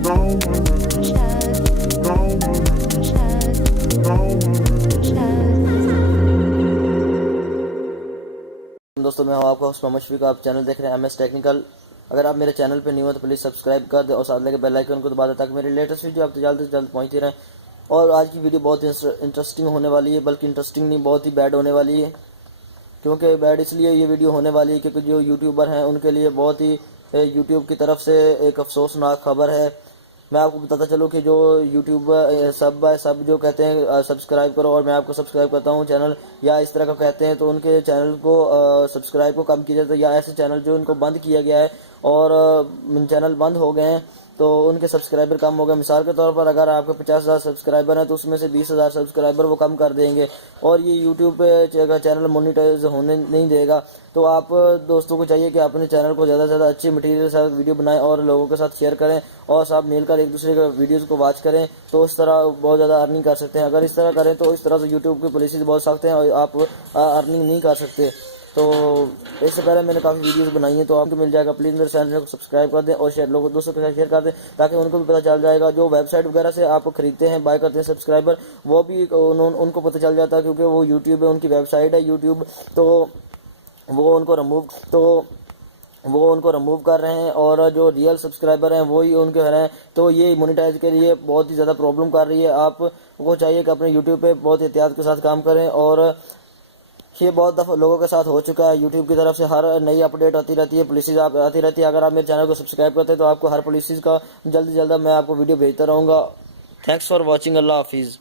दोस्तों मैं हूं आपका होस्ट मोहम्मद शफीक। आप चैनल देख रहे हैं MS टेक्निकल। अगर आप मेरे चैनल पर न्यू हो तो प्लीज़ सब्सक्राइब कर दें और साथ लगे बेल आइकन को दबा दें ताकि मेरी लेटेस्ट वीडियो आप जल्द से जल्द पहुंचती रहें। और आज की वीडियो बहुत इंटरेस्टिंग होने वाली है, बल्कि इंटरेस्टिंग नहीं, बहुत ही बैड होने वाली है। क्योंकि बैड इसलिए ये वीडियो होने वाली है क्योंकि जो यूट्यूबर हैं उनके लिए बहुत ही यूट्यूब की तरफ से एक अफसोसनाक खबर है। मैं आपको बताता चलूँ कि जो यूट्यूबर सब जो कहते हैं सब्सक्राइब करो, और मैं आपको सब्सक्राइब करता हूँ चैनल, या इस तरह का कहते हैं, तो उनके चैनल को सब्सक्राइब को कम किया जाता है, या ऐसे चैनल जो इनको बंद किया गया है और चैनल बंद हो गए हैं तो उनके सब्सक्राइबर कम हो गए। मिसाल के तौर पर अगर आपके 50,000 सब्सक्राइबर हैं तो उसमें से 20,000 सब्सक्राइबर वो कम कर देंगे और ये यूट्यूब पे चैनल मोनेटाइज होने नहीं देगा। तो आप दोस्तों को चाहिए कि अपने चैनल को ज़्यादा से ज़्यादा अच्छी मटेरियल के साथ वीडियो बनाएं और लोगों के साथ शेयर करें और सब मिलकर एक दूसरे के वीडियोज़ को वॉच करें, तो इस तरह बहुत ज़्यादा अर्निंग कर सकते हैं। अगर इस तरह करें तो इस तरह से यूट्यूब की पॉलिसीज बहुत सख्त हैं और आप अर्निंग नहीं कर सकते। तो इससे पहले मैंने काफ़ी वीडियोस बनाई हैं, तो आपको मिल जाएगा। प्लीज़ मेरे चैनल को सब्सक्राइब कर दें और शेयर लोगों दोस्तों के साथ शेयर कर दें ताकि उनको भी पता चल जाएगा। जो वेबसाइट वगैरह से आप खरीदते हैं, बाय करते हैं सब्सक्राइबर, वो भी उनको पता चल जाता है क्योंकि वो यूट्यूब है, उनकी वेबसाइट है यूट्यूब, तो वो उनको रिमूव कर रहे हैं और जो रियल सब्सक्राइबर हैं वही उनके हैं। तो ये मोनेटाइज के लिए बहुत ही ज़्यादा प्रॉब्लम कर रही है। आपको चाहिए कि अपने यूट्यूब पे बहुत एहतियात के साथ काम करें, और ये बहुत दफ़ा लोगों के साथ हो चुका है। यूट्यूब की तरफ से हर नई अपडेट आती रहती है, पॉलिसीज आती रहती है। अगर आप मेरे चैनल को सब्सक्राइब करते हैं तो आपको हर पॉलिसीज़ का जल्द से जल्द मैं आपको वीडियो भेजता रहूँगा। Thanks for watching. अल्लाह हाफिज़।